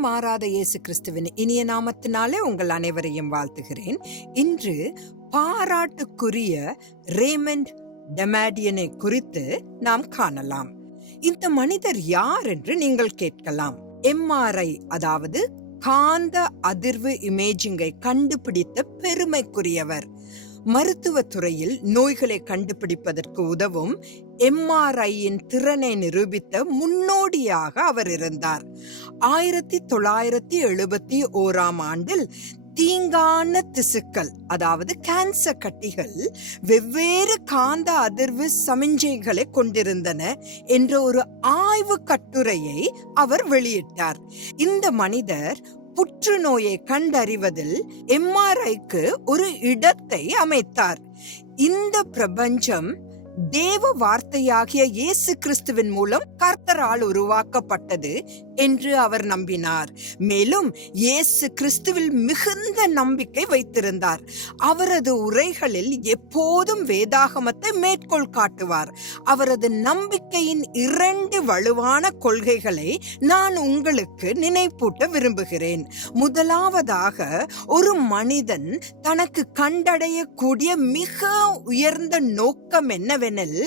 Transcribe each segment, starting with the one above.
மாறாத இயேசு கிறிஸ்துவின் இனிய நாமத்தினாலே உங்கள் அனைவரையும் வாழ்த்துகிறேன். இன்று பாராட்டுக்குரிய ரேமண்ட் டெமாடியனை குறித்து நாம் காணலாம். இந்த மனிதர் யார் என்று நீங்கள் கேட்கலாம். எம்ஆர்ஐ அதாவது காந்த அதிர்வு இமேஜிங்கை கண்டுபிடித்த பெருமைக்குரியவர். மருத்துவ துறையில் நோய்களை கண்டுபிடிப்பதற்கு உதவும் எம்ஆர்ஐயின் திறனை நிரூபித்த முன்னோடியாக அவர் இருந்தார். ஆயிரத்தி தொள்ளாயிரத்தி எழுபத்தி ஓராம் ஆண்டில் தீங்கான திசுக்கள் அதாவது கேன்சர் கட்டிகள் வெவ்வேறு காந்த அதிர்வு சமிஞ்சைகளை கொண்டிருந்தன என்ற ஒரு ஆய்வு கட்டுரையை அவர் வெளியிட்டார். இந்த மனிதர் புற்றுநோயை கண்டறிவதில் எம்ஆர்ஐக்கு ஒரு இடத்தை அமைத்தார். இந்த பிரபஞ்சம் தேவ வார்த்தையாகிய இயேசு கிறிஸ்துவின் மூலம் கர்த்தரால் உருவாக்கப்பட்டது. என்று அவர் நம்பினார். மேலும் இயேசு கிறிஸ்துவில் மிகுந்த நம்பிக்கை வைத்திருந்தார். அவரது உரைகளில் எப்போதும் வேதாகமத்தை மேற்கோள் காட்டுவார். அவரது நம்பிக்கையின் இரண்டு வலுவான கொள்கைகளை நான் உங்களுக்கு நினைப்பூட்ட விரும்புகிறேன். முதலாவதாக ஒரு மனிதன் தனக்கு கண்டடையக்கூடிய மிக உயர்ந்த நோக்கம் என்னவெனில்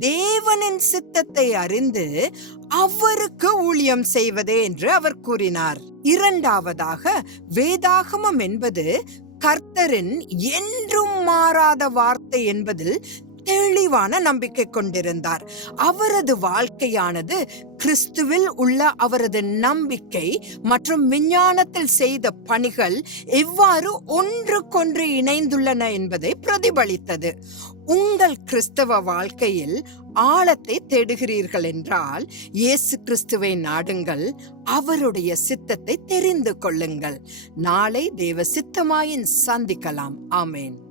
தேவனின் சித்தத்தை அறிந்து அவருக்கு ஊழியம் செய்வதே என்று அவர் கூறினார். இரண்டாவதாக வேதாகமம் என்பது கர்த்தரின் என்றும் மாறாத வார்த்தை என்பதில் தெளிவான நம்பிக்கை கொண்டிருந்தார். அவரது வாழ்க்கையானது கிறிஸ்துவில் உள்ள அவரது நம்பிக்கை மற்றும் விஞ்ஞானத்தில் செய்த பணிகள் எவ்வாறு ஒன்றுக்கொன்று இணைந்துள்ளன என்பதை பிரதிபலித்தது. உங்கள் கிறிஸ்தவ வாழ்க்கையில் ஆழத்தை தேடுகிறீர்கள் என்றால் இயேசு கிறிஸ்துவை நாடுங்கள் அவருடைய சித்தத்தை தெரிந்து கொள்ளுங்கள். நாளை தேவ சித்தமாயின் சந்திக்கலாம். ஆமேன்.